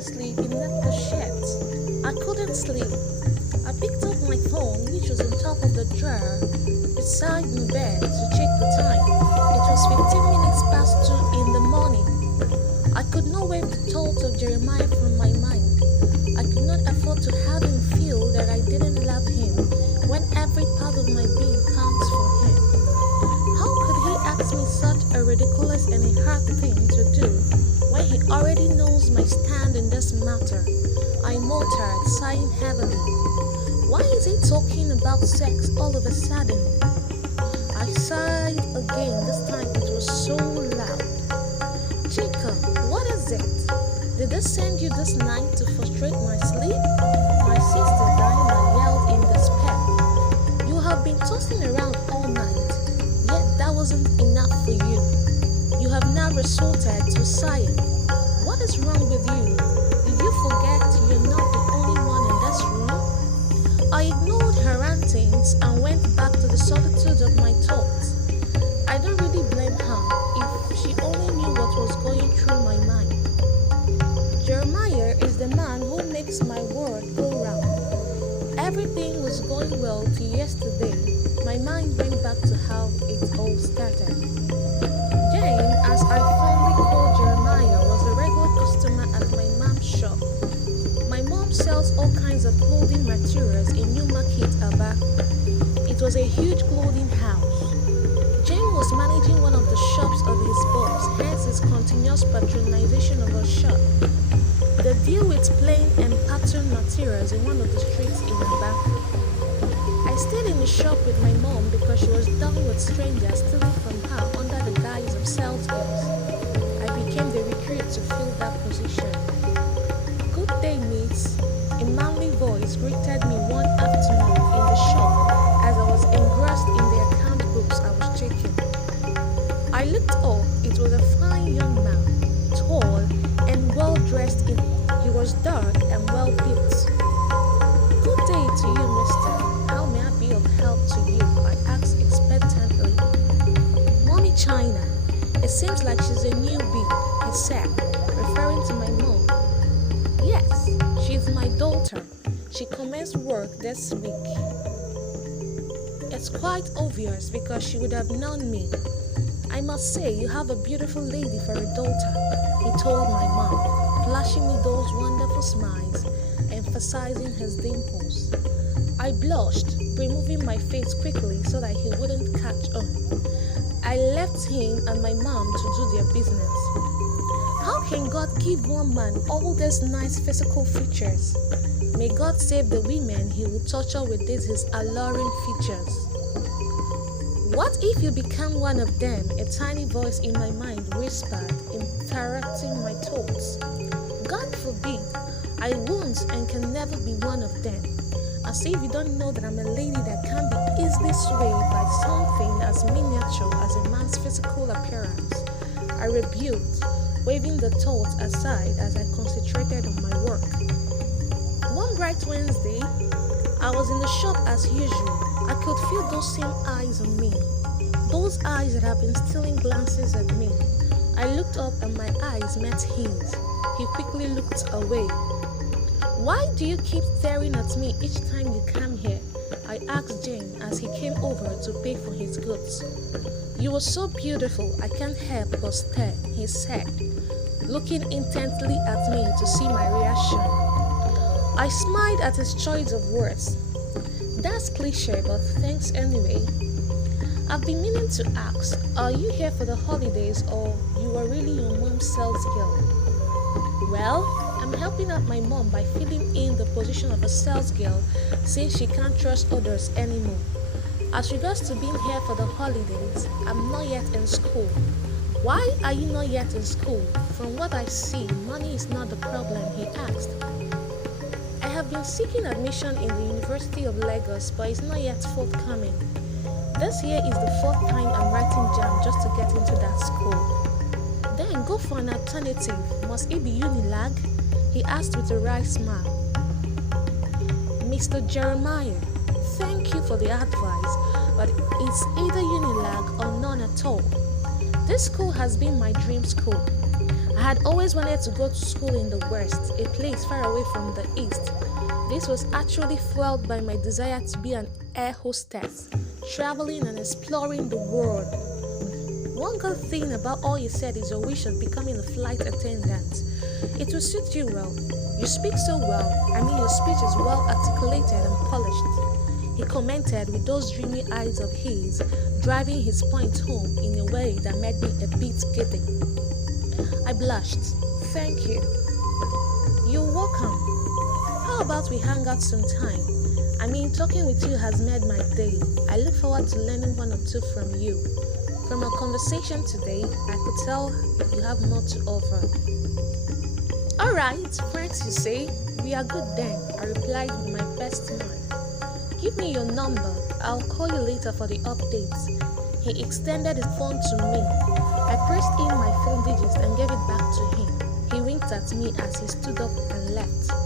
asleep in the sheds. I couldn't sleep. I picked up my phone, which was on top of the drawer beside my bed, to check the time. It was 15 minutes past 2 in the morning. I could not wave the thought of Jeremiah from my mind. I could not afford to have him feel that I didn't love him when every part of my being counts for him. How could he ask me such a ridiculous and a hard thing to do when he already knows my stand in this matter? I muttered, sighing heavily. Why is he talking about sex all of a sudden? I sighed again. This time it was so loud. Chica, what is it? Did they send you this night to frustrate my sleep? My sister Diana yelled in despair. You have been tossing around all night, yet that wasn't enough for you. You have now resorted to sighing. What is wrong with you? Did you forget you're not the only one in this room? I ignored her rantings and went back to the solitude of my thoughts. I don't really blame her if she only knew what was going through my mind. Jeremiah is the man who makes my world go round. Everything was going well till yesterday. My mind went back to how it all started. Jane, as I fondly called Jeremiah, was a regular customer at my mom's shop. My mom sells all kinds of clothing materials in New Market, Aba. It was a huge clothing house. Jane was managing one of the shops of his boss, hence his continuous patronization of her shop. They deal with plain and patterned materials in one of the streets in Aba. I stayed in the shop with my mom because she was done with strangers stealing from her under the guise of sales girls. I became the recruit to fill that position. Good day, miss. A manly voice greeted me one afternoon in the shop as I was engrossed in the account books I was checking. I looked up. It was a fine young man, tall and well dressed. He was dark and well built. Good day to you, mister. How may I be of help to you? I asked expectantly. Mommy China. It seems like she's a newbie, he said, referring to my mom. Yes, she's my daughter. She commenced work this week. It's quite obvious because she would have known me. I must say you have a beautiful lady for a daughter, he told my mom, flashing me those wonderful smiles, emphasizing his dimples. I blushed, removing my face quickly so that he wouldn't catch on. I left him and my mom to do their business. How can God give one man all these nice physical features? May God save the women he will torture with these his alluring features. What if you become one of them? A tiny voice in my mind whispered, interrupting my thoughts. God forbid, I won't and can never be one of them. As if you don't know that I'm a lady that can be easily swayed by something as miniature as a man's physical appearance. I rebuked, waving the thoughts aside as I concentrated on my work. One bright Wednesday, I was in the shop as usual. I could feel those same eyes on me, those eyes that have been stealing glances at me. I looked up and my eyes met his. He quickly looked away. Why do you keep staring at me each time you come here? I asked Jane as he came over to pay for his goods. You were so beautiful, I can't help but stare, he said, looking intently at me to see my reaction. I smiled at his choice of words. That's cliche, but thanks anyway. I've been meaning to ask, are you here for the holidays or you are really your mom's sales girl? Well, I'm helping out my mom by filling in the position of a sales girl since she can't trust others anymore. As regards to being here for the holidays, I'm not yet in school. Why are you not yet in school? From what I see, money is not the problem, he asked. I have been seeking admission in the University of Lagos, but it's not yet forthcoming. This year is the 4th time I'm writing JAMB just to get into that school. Then go for an alternative. Must it be Unilag? He asked with a wry smile. Mr. Jeremiah, thank you for the advice, but it's either Unilag or none at all. This school has been my dream school. I had always wanted to go to school in the West, a place far away from the East. This was actually fueled by my desire to be an air hostess, traveling and exploring the world. One good thing about all you said is your wish of becoming a flight attendant. It will suit you well. You speak so well. Your speech is well articulated and polished. He commented with those dreamy eyes of his, driving his point home in a way that made me a bit giddy. I blushed. Thank you. You're welcome. How about we hang out sometime? Talking with you has made my day. I look forward to learning one or two from you. From our conversation today, I could tell you have more to offer. Alright, friends, you say? We are good then, I replied with my best smile. Give me your number. I'll call you later for the updates. He extended his phone to me. I pressed in my phone digits and gave it back to him. He winked at me as he stood up and left.